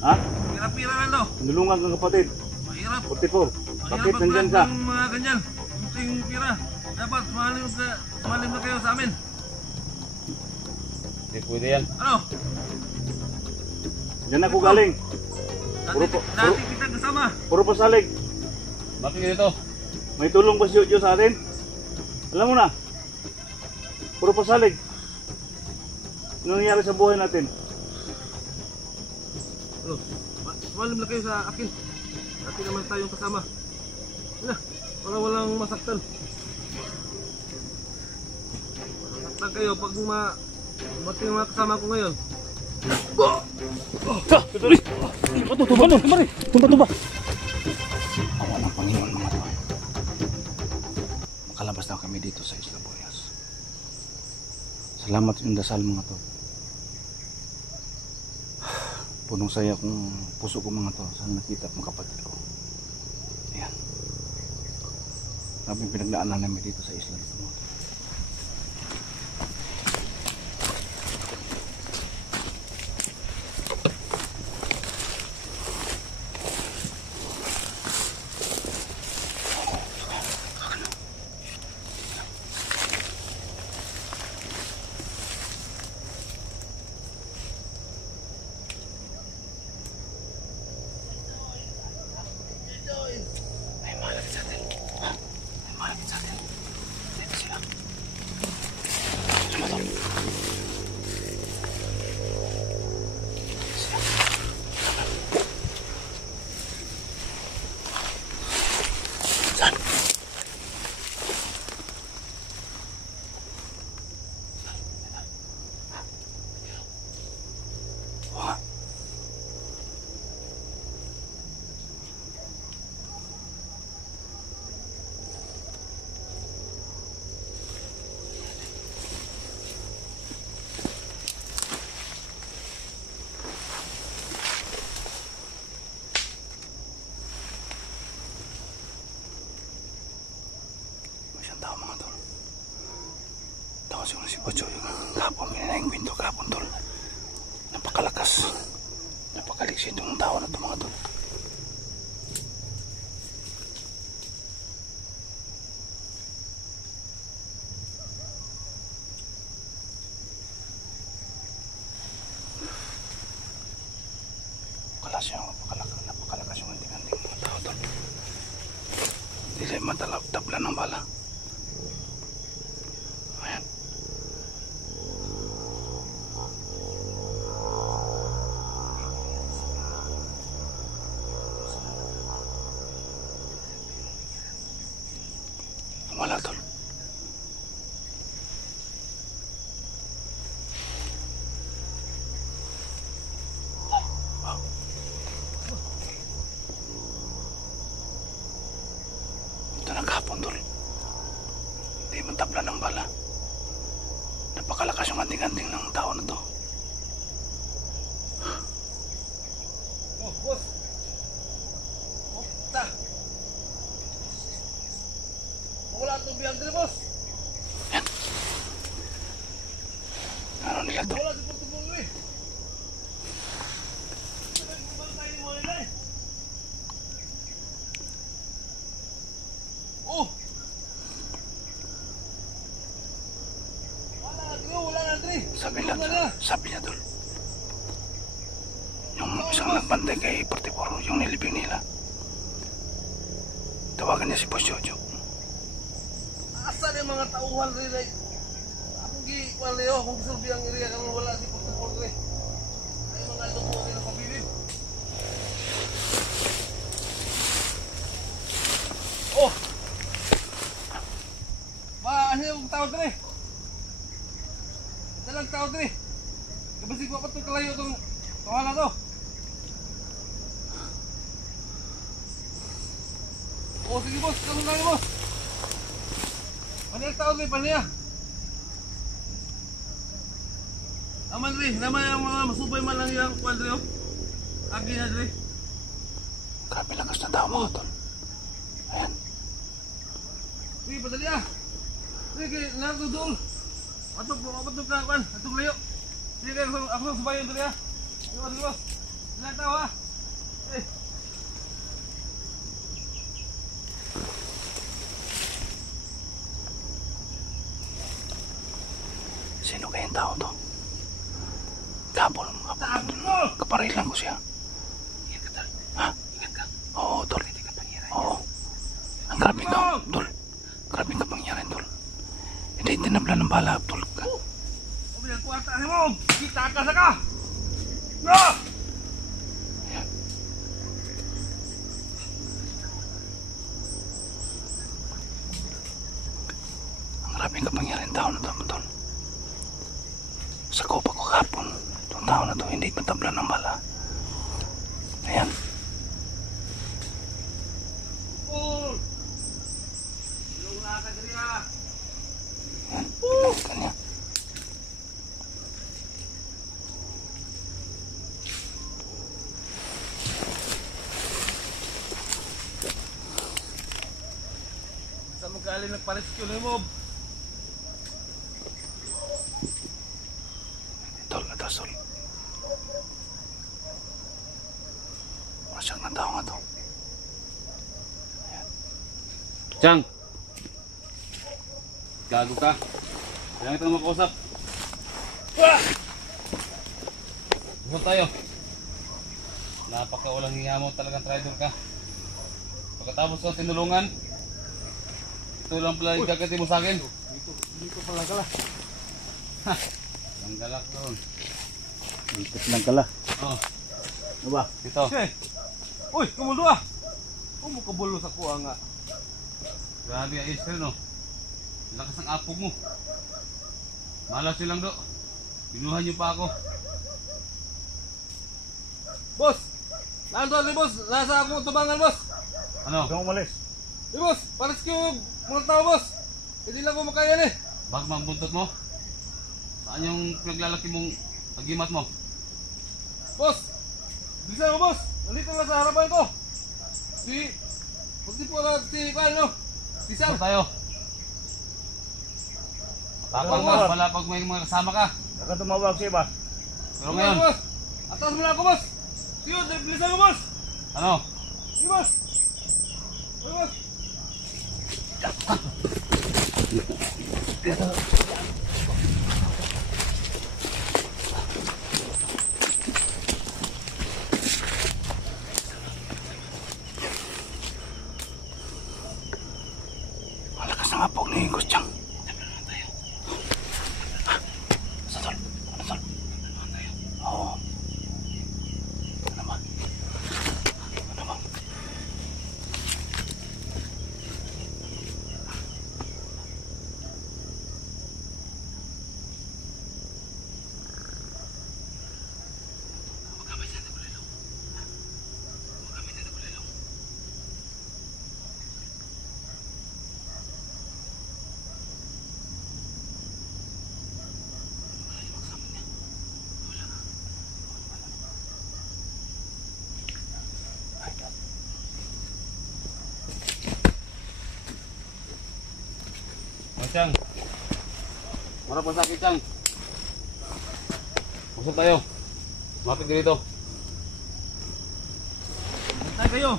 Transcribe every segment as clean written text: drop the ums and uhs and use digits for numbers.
Ha? Pira-pira lang daw. Nulungan kang kapatid. Mahirap. 44. Bakit Mahirap nandyan ka? mag-vlog ng mga ganyan. Kunting pira. Dapat sumalim na kayo sa amin. Hindi pwede yan. Ano? Diyan ako galing. Dati kita kasama. Puro pasalig. Bakit ganito? May tulong ba si Jojo sa atin? Alam mo na. Puro pasalig. Ano nangyari sa buhay natin? Ano? Sumalim na kayo sa akin. Dati naman tayong kasama. Ano? Para walang masaktan. Masaktan kayo pag dumating yung mga kasama ko ngayon. Tumba. Awa ng Panginoon mga tol. Makalabas na kami dito sa Isla Boyas. Salamat yung dasal mga tol. Punong saya kung puso ko mga tol. Saan nakita ang kapatid ko. Ayan. Sabi pinagdaanan namin dito sa isla dito mga tol. Tao mga tol. Tao siguro si Pocho yung kapon. Pinanaing kwento kapon tol. Napakalakas. Napakaliksi itong tao na ito mga tol. Napakalakas yung anting-anting mga tao tol. Hindi sa'yo matalap-taplan ng bala. Wala tol. Wow. Ito naghapon tol. Hindi man tabla ng bala. Napakalakas yung anting-anting ng tao na to. Oh, boss. Wala itong biyang dito, boss. Yan. Ano nila to? Wala itong tubong eh. Oh! Wala na, Dre. Sabi niya tol. Yung isang nagbantay kay 44, yung nilibing nila. Tawagan niya si Boss Jojo. Asa yung mga tauhan rin ay akong giwalayo kung gisulbi ang iriya kung wala si Portapol rin ay mga lupo rin ang pabilib. Oh! Ano yung tawag rin? Dalang tawag rin. Kabasig pa itong kalayo itong tawanan to. Oh sige boss, kalong kayo boss. Maniyak tao rin, paniya. Aman rin, naman yung mga masubay man lang yung kwan rin. Agi na rin. Grabe lakas na tao mga tol. Ayan. Sige, padali ah. Sige, natudol. Atok ka kwan, atong layo. Sige, ako sa subayan rin ah. Sige, boss. Ilang tao ha? Eh. Sino kayang tao to? Kapon kaparil lang ko siya. Ingat ka, tol. Ha? Ingat ka. Oo, tol. Hindi ka pangyari. Oo. Ang grabe ka, tol. Grabe ka pangyari, tol. Hindi tinabla ng bala, tol. Kung pinagkuwanta mo, kita ka sa ka! No! Ang grabe ka pangyari ang tao na to, tol. Sa kopa ko kapon, itong tao na to hindi matabla ng bala. Ayan. Paul! Ilong na ka diri ha! Ayan. Pinagkan niya. Sa magkali nagpa-rescue na mo. Tol, atas, tol. Masyang na tao nga to. Chang! Gago ka. Kailangan kita makausap. Bukan tayo. Napakaulang hiya mo, talagang traitor ka. Pagkatapos ng tinulungan, ito lang pala yung gagawin mo sa akin. Dito pala kala. Ang galak doon. Ikot lang kala. Oh, Ano ba? ito. Che! Uy, kumulo ah! Kung mo kabulo sa kuha nga. Grabe ang Israel, no? Lakas ng apog mo. Malas yun lang, do. Binuhan niyo pa ako. Boss! Nandun ni boss! Nasa akong tubangan boss! Ano? Huwag umalis. Hey boss! Pa-rescue mga tao boss! Hindi lang ko makayan eh! Bakit mang buntot mo? Saan yung pinaglalaki mong agimat mo? Boss! Bilisan mo boss! Nandito na sa harapan ko! Pagdi po na si Kano! Si Sam! Saan tayo? Tapang Boss. ka pala pag may mga kasama ka. Baka tumawag siya ba? Pero ngayon, boss! Atas mo na ako boss! Sige, bilisan mo boss! ano? Sige boss! Sige boss! Malakas ng apog ni Kusyang. Sa tol? Ano tol? Oo. Ano ba? Ano ba? O Chang, marap ang sakit Chang. Usap tayo. Mapit ka dito. Tayo kayo!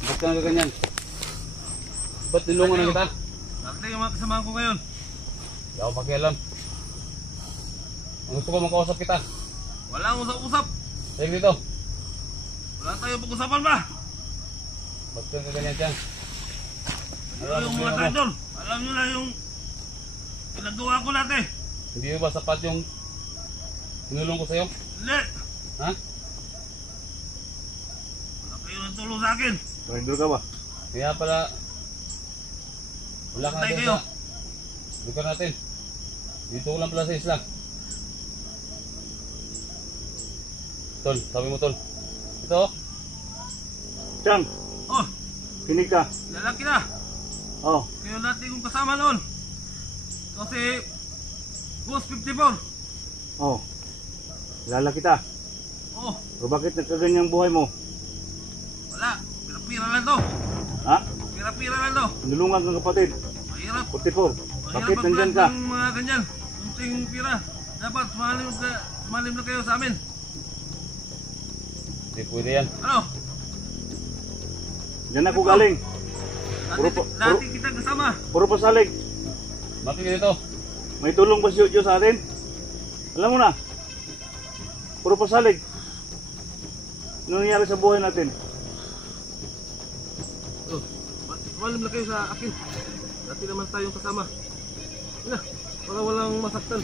Ba't ka nagaganyan? Ba't nilungan na kita? Nakita yung mga kasamahan ko ngayon. Hindi ako pakialam. Ang gusto ko makausap kita. Walang usap-usap! Tayo dito. Wala tayo pag-usapan ba? Ba't ka nagaganyan Chang? Ano yung mga traidor? Alam nyo na yung pinagawa ko natin. Hindi ba sapat yung tinulong ko sa'yo? Hindi. Ha? Wala kayo natulong sa akin. Traidor ka ba? Kaya pala wala ka Patay na kayo. sa lugar natin. Dito ko lang pala sa isla. Tol, sabi mo tol. Ito. Chang, Oh, kinig ka. lalaki na. Oh, Kayo dati kong kasama noon. Kasi Boss 54. oh. Lala kita. Oh, Pero bakit nagkaganyang buhay mo? wala. Pira-pira lang to. Ha? Pira-pira lang to. Nulungan kang kapatid. Mahirap. 44. Mahirap Bakit ang nandyan plan ka? ng mga ganyan. Kunting pira. Dapat sumalim na kayo sa amin. Hindi pwede yan. Ano? Diyan ako galing. Dati kita kasama. Puro pasalig. Bakit ganito? May tulong ba si Diyos sa atin? Alam mo na. Puro pasalig. Ano nangyari sa buhay natin? Oh, malam na kayo sa akin. Dati naman tayong kasama. Ina, para walang masaktan.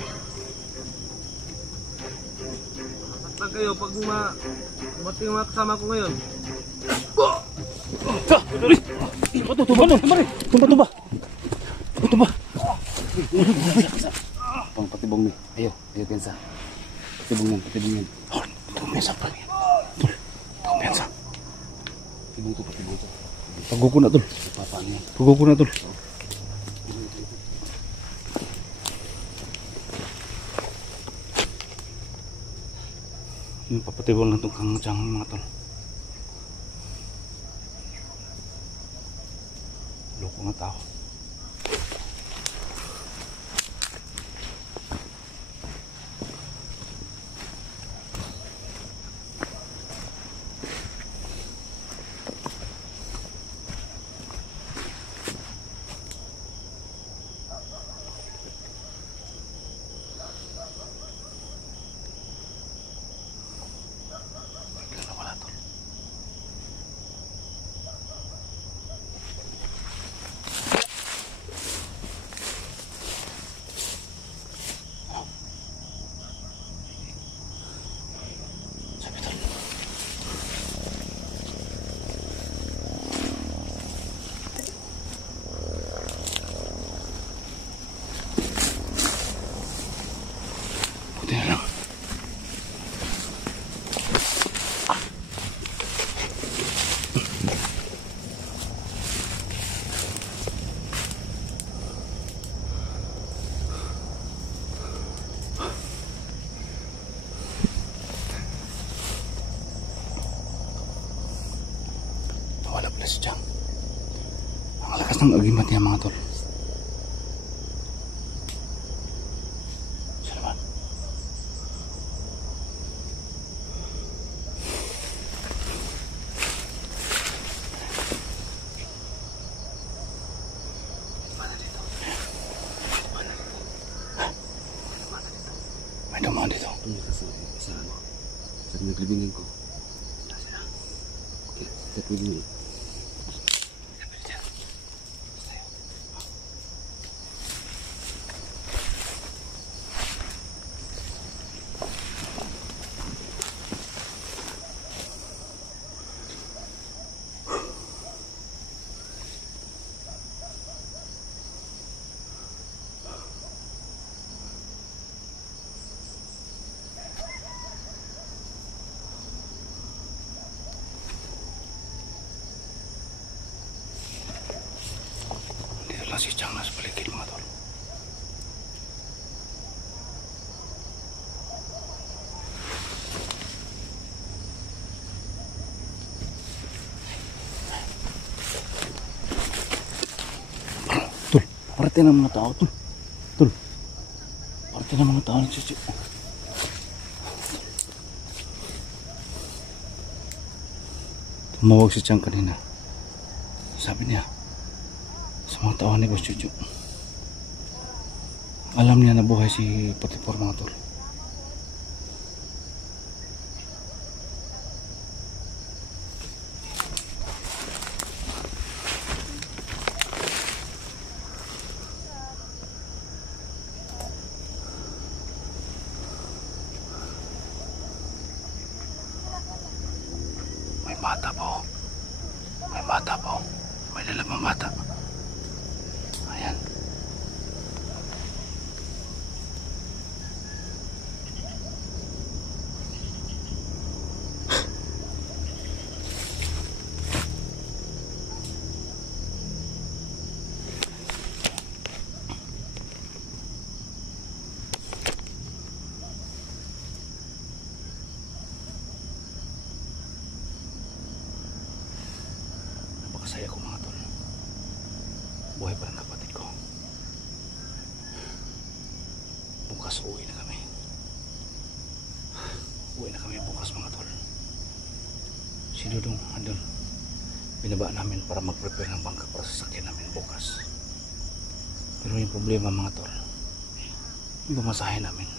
Masaktan kayo pag dumating mga kasama ko ngayon. Tumba. Pang patibong ni. Ayo Kensa. Patibong yan. Oh, tumpiyansa pa. Tol, tumpiyansa. Patibong to. Pagkuko na, tol. Papaan yan. Pagkuko na, tol. Yung papatibol lang itong kangjang mga tol. Loko nga tao. Wala pala si Chang. Ang lakas ng agimat niya mga tol. Siya naman. May dumaan dito. Sa naglibingan ko. Sa naglibingan. Si Chang nasa paligid mga tol. Tol, parte ng mga tao tol. Tol, parte ng mga tao nagsisip. Tumawag si Chang kanina. Sabi niya, sa mga tao ni Boss Chuchu, alam niya na buhay si Potipor mga tol. May bata po. May bata po. May lalabang bata. Ayan. Napakasaya ko mga tol. Buhay pa ng kapatid ko. Bukas uwi na kami. Uwi na kami bukas mga tol. si Dudong andun. Binaba namin para mag-prepare ng bangka para sa sakyan namin bukas. Pero yung problema mga tol, yung bumasahe namin.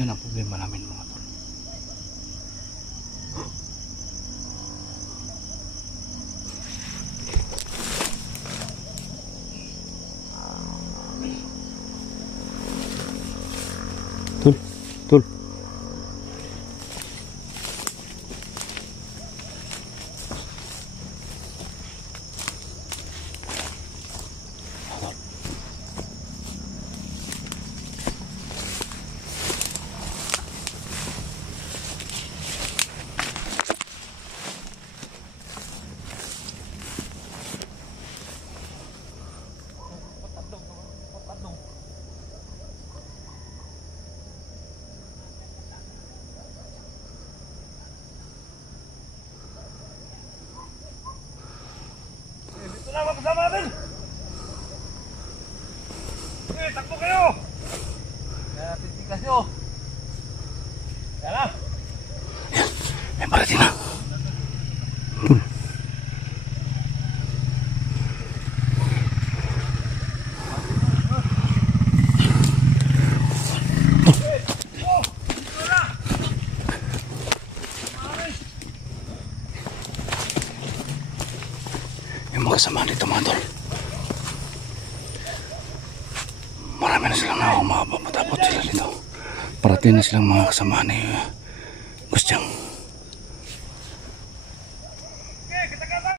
Yun ang problema namin mga tol. Tol. Ito na mga kasama natin! Takbo kayo! Kaya titigas nyo! Kaya na! May parating na. Yung mga kasama dito mga tol, marami na silang nakakamahabang matapot sila dito. Parating na silang mga kasama ni Gustyang.